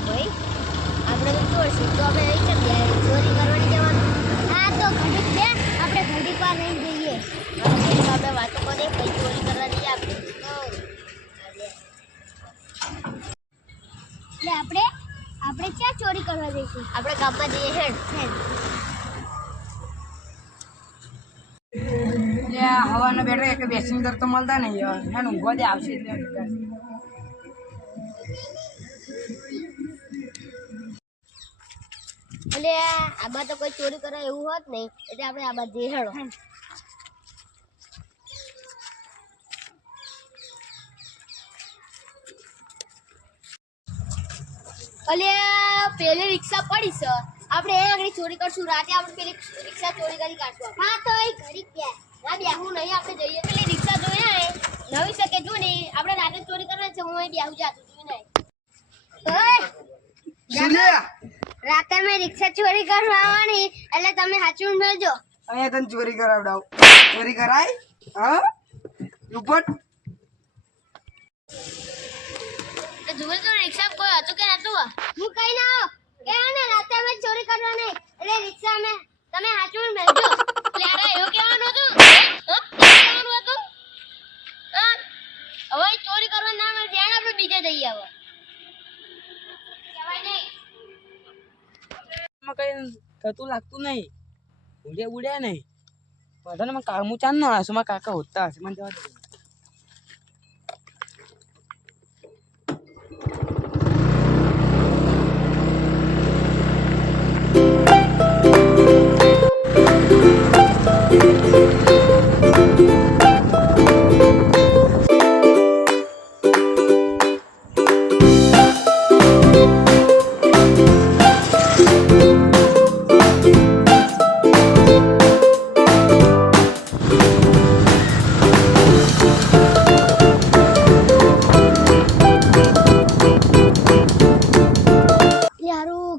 ભાઈ આપણે તો ચોર છે તો આપણે અહીં કેમ જાય ચોરી કરવાની જવાનું આ તો ઘડીક છે આપણે ઘડીક વાર નહીં જઈએ આપણે વાતો કરીએ કઈ ચોરી કરવા જઈએ આપણે એટલે આપણે ક્યાં ચોરી કરવા જઈશું આપણે ગામમાં જઈએ હેડ હવાનો બેઠો એક પેસેન્જર તો મળતા નહીં યાર ઊંઘવા દે આવશે એટલે એટલે આબા તો કોઈ ચોરી કરે એવું હોત નહીં એટલે આપણે આબા જઈએ હેડો અલ્યા પેલી રિક્ષા પડી છે આપણે એ આગળ ચોરી કરશું રાતે આપણે પેલી રિક્ષા ચોરી કરી કાઢશું હા તો એ ઘડી ગયા ના બેહું નહીં આપણે જઈએ પેલી રિક્ષા જોયા નવી શકે જો નહીં આપણે રાતે ચોરી કરવાની છે હું અહીં બેહું જાતું જોઈ નહીં રાતે મેં રિક્ષા ચોરી કરવા આવવાની એટલે તમે સાચું મેળજો અહીંયા તને ચોરી કરાવડાવ ચોરી કરાય હા ઉપર જુએ તો રિક્ષા કોઈ હતું કે નતું હું કઈ ના આવ કે ને રાતે અમે ચોરી કરવા નહીં એટલે રિક્ષા અમે તમે સાચું મેળજો યાર એવું કહેવાનું હતું કહેવાનું હતું હવે ચોરી કરવા ના મળે ધ્યાન આપણે બીજે જઈએ હવે કહેવાય નહીં કઈ થતું લાગતું નહીં ઉડ્યા નહીં બધાને કામું ચાંદ નો હશે મારા કાકા હોતા હશે મને જવા દે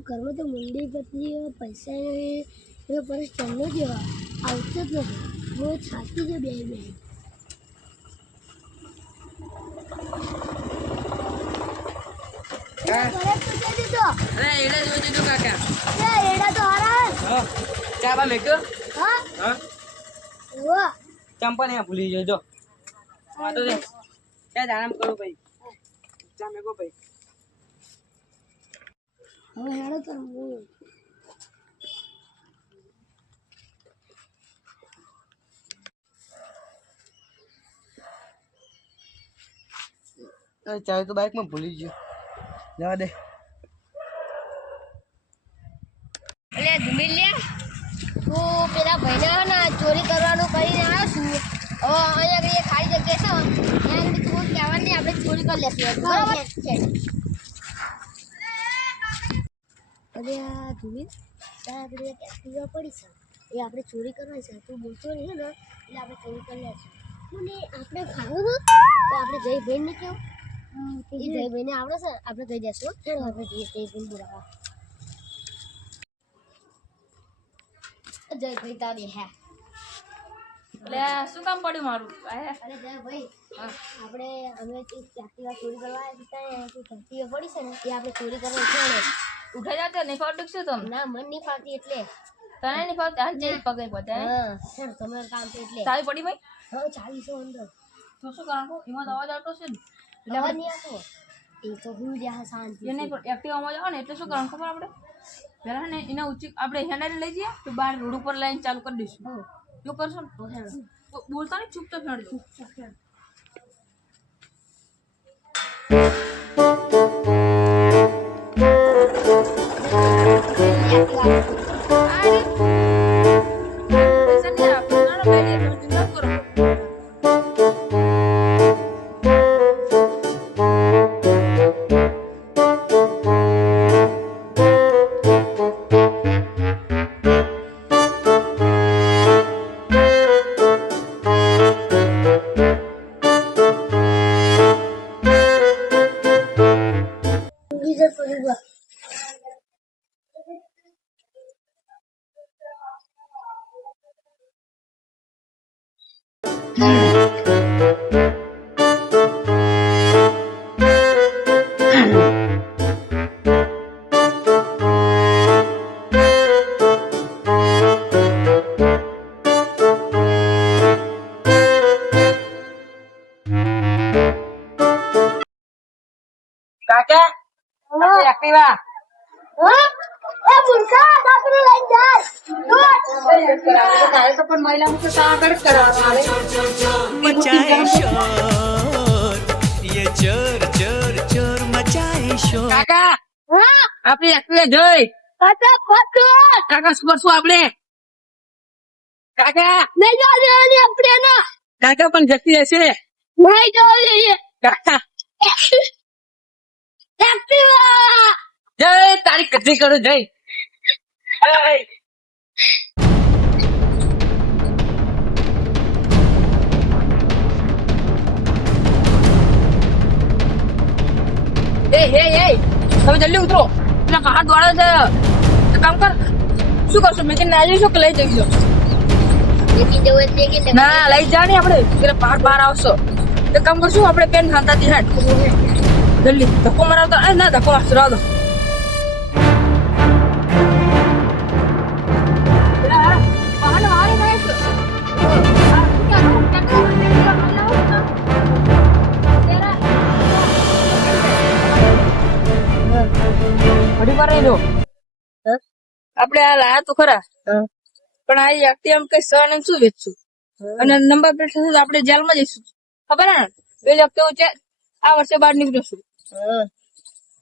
ઘરમાં તો મંડી પતલી પૈસા એનો પરસ ચંદો જેવા આવતો જ નથી હું છાતી જ બે ચંપા ને ભૂલી જજો વાતો દે ક્યાં આરામ કરો ભાઈ ચા મેકો ભાઈ હવે હેડો તો ચાવી તો બાઇક માં ભૂલી ગયો જવા દે એટલે ધૂમી લે તું પેલા ભાઈને ને ચોરી કરવાનું કરીને આવ્યો છું હવે અહીંયા આગળ એ ખાલી જગ્યા છે ત્યાં આગળ તું કહેવાનું નહીં આપણે ચોરી કરી લેશું બરાબર છે અરે આ ધૂમી ત્યાં આગળ એક એક્ટિવા પડી છે એ આપણે ચોરી કરવાની છે તું બોલતો નહીં ને એટલે આપણે ચોરી કરી લેશું મને આપણે ખાવું તો આપણે જય ભાઈને કેવું એ જય ભાઈને આવડે છે આપણે કહી દેશું આપણે જય ભાઈને બોલાવા જય ભાઈ તારી હે એટલે શું કામ પડ્યું મારું અરે જય ભાઈ આપણે અમે એક્ટિવા ચોરી કરવા આવ્યા એક્ટિવા પડી છે ને એ આપણે ચોરી કરવા છે ઉઠાઈ જાતે નહીં ફાવતું શું તમને ના મન નહીં ફાવતી એટલે તને નહીં ફાવતું આ જઈ પગે પતે હા સર તમારું કામ છે એટલે ચાવી પડી ભાઈ હા ચાવી છે અંદર તો શું કરવાનું એમાં તો અવાજ આવતો છે ને અવાજ નહીં આવતો એ તો હું જ્યાં શાંતિ એને એક્ટિવામાં જાવ ને એટલે શું કરવાનું ખબર આપણે પહેલા ને એને ઊંચી આપણે હેન્ડલ લઈ જઈએ તો બહાર રોડ ઉપર લાઈન ચાલુ કરી દઈશું એવું કરશો ને તો બોલતા નહીં ચૂપચાપ હેડજો એક્ટિવા હા એ મૂર્ખા સાપરે લઈ જા તારે તો પણ મહિલાનું તો આગળ જ કરવાનું मचाए शोर ये चोर चोर चोर मचाए शोर કાકા હા આપણી એક્ટિવા જોઈ કાકા ફોટો કાકા શું કરશું આપણે કાકા નહીં જવાની આપણે ના કાકા પણ જતી રહેશે નહીં જવાની કાકા એક્ટિવા જય તારી કચરી કરું જય એ હે એ તમે જલ્દી ઉતરો પેલા કાકા દોડે છે એક કામ કર શું કરશો મેં ના જઈશું કે લઈ જઈશું લેકિન જો લેકિન ના લઈ જા ને આપણે પેલા પહાડ બહાર આવશો એક કામ કરશું આપણે પેન ખાતાથી હેઠ જલ્દી ધક્કો મરાવતા એ ના ધક્કો મારશો રાવ દો આપણે આ લાયા તો ખરા પણ આ વ્યક્તિ એમ કઈ સર એમ શું વેચશું અને નંબર પ્લેટ થશે તો આપણે જેલમાં જઈશું ખબર હે ને બે વ્યક્તિ છે આ વર્ષે બહાર નીકળીશું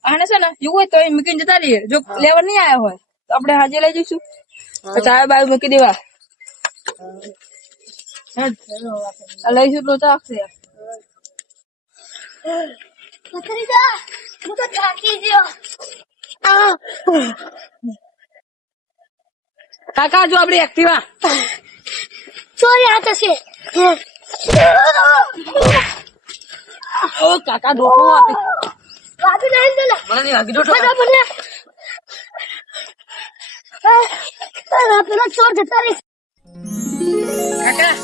આને છે ને એવું હોય તો એ મૂકીને જતા રહીએ જો લેવર નહીં આવ્યા હોય તો આપણે હાજર લઈ જઈશું ચાય બાય મૂકી દેવા આ લઈશું તો ચાલશે પથરી જા હું તો થાકી ગયો કાકા જો આપણી એક્ટિવા ચોરી આ થશે ઓ કાકા ડોકો આપી વાગી નહીં પેલા મને નહીં વાગી ડોકો બધા બોલે પેલા ચોર જતા રહી કાકા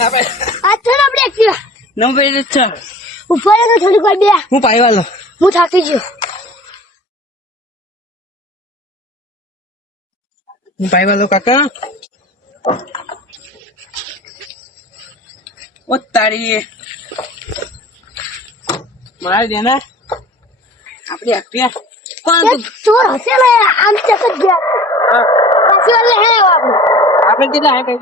આપણે આ છે ને આપણે એક્ટિવા નંબર છે ઉપર એને થોડીક વાર બે હું પાઈવાલો હું થાકી ગયો હું પાઈવાલો કાકા ઓ તારી મારી દેના આપણી એક્ટિવા કોણ એક ચોર હશે ને આમ ચક જ ગયા પાછી વાર લે હે આપણે આપણે કેટલા હે કઈ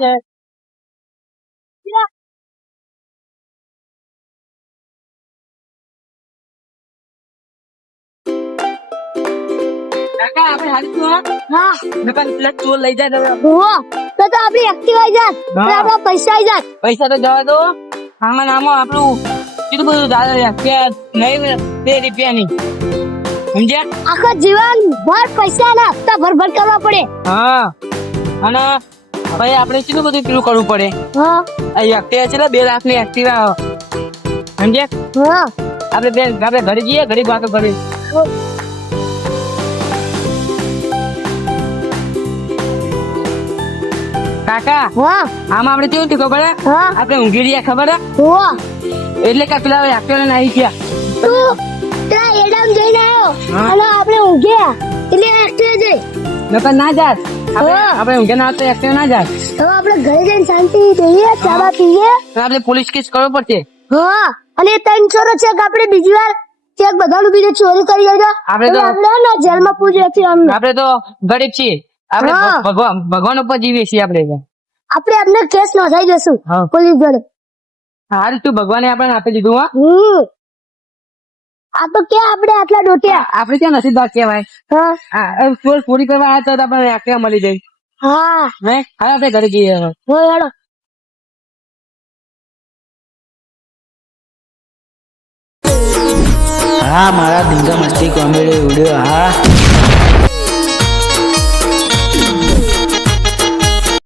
કાકા આપણે હારી તું હા નકા પેલા ચોર લઈ જાય હવે હુઓ તો આપણી એક્ટિવા આવી જાત તો આપણા પૈસા આવી જાત પૈસા તો જવા દો આમાં નામાં આપણું કેટલું બધું દાદા નહીં 2 રૂપિયાની સમજ્યા આખા જીવન ભર પૈસા ના હપ્તા ભર કરવા પડે હા અને ભાઈ આપણે કેટલું બધું પેલું કરવું પડે હા આ એક્ટિવા છે 2 લાખની એક્ટિવા સમજ્યા હા આપણે ઘરે જઈએ ઘડી વાતો કરી કાકા હા આમાં આપણે કેવું થયું ખબર હે હા આપણે ઊંઘી રહ્યા ખબર હે હુઓ એટલે કે પેલા એક્ટિવા ને આવી ગયા તું ત્યાં એડમ જઈને આવ્યો હા. અને આપણે ઊંઘ્યા એટલે એક્ટિવા જઈ નકર ના જાત હા. આપણે ઊંઘે ના તો એક્ટિવા ના જાત હવે આપણે ઘરે જઈને શાંતિ દઈએ ચાબા પીએ તો આપણે પોલીસ કેસ કરવો પડશે હા અને 3 ચોરો ચેક આપણે બીજી વાર ચેક બધાનું બીજે ચોરી કરી આવજો આપણે તો- આપણે ને જેલમાં પૂજે છે અમને આપણે તો ગરીબ છીએ આપણે હા. ભગવાન ઉપર જીવીએ છીએ આપણે આપણે એમને કેસ નોંધાઈ જશું હા. પોલીસ જોડે હારું તું ભગવાને આપણને આપી દીધું હા આ તો ક્યાં આપણે આટલા ડોટ્યા આપણે ક્યાં નસીબદાર કહેવાય હા હા ચોર ચોરી કરવા આવ્યા તો આપણે એક્ટિવા મળી જાય હા હે હવે આપણે ઘરે જઈએ હવે હોય હેડો હા મારા ધીંગા મસ્તી કોમેડી વિડીયો હા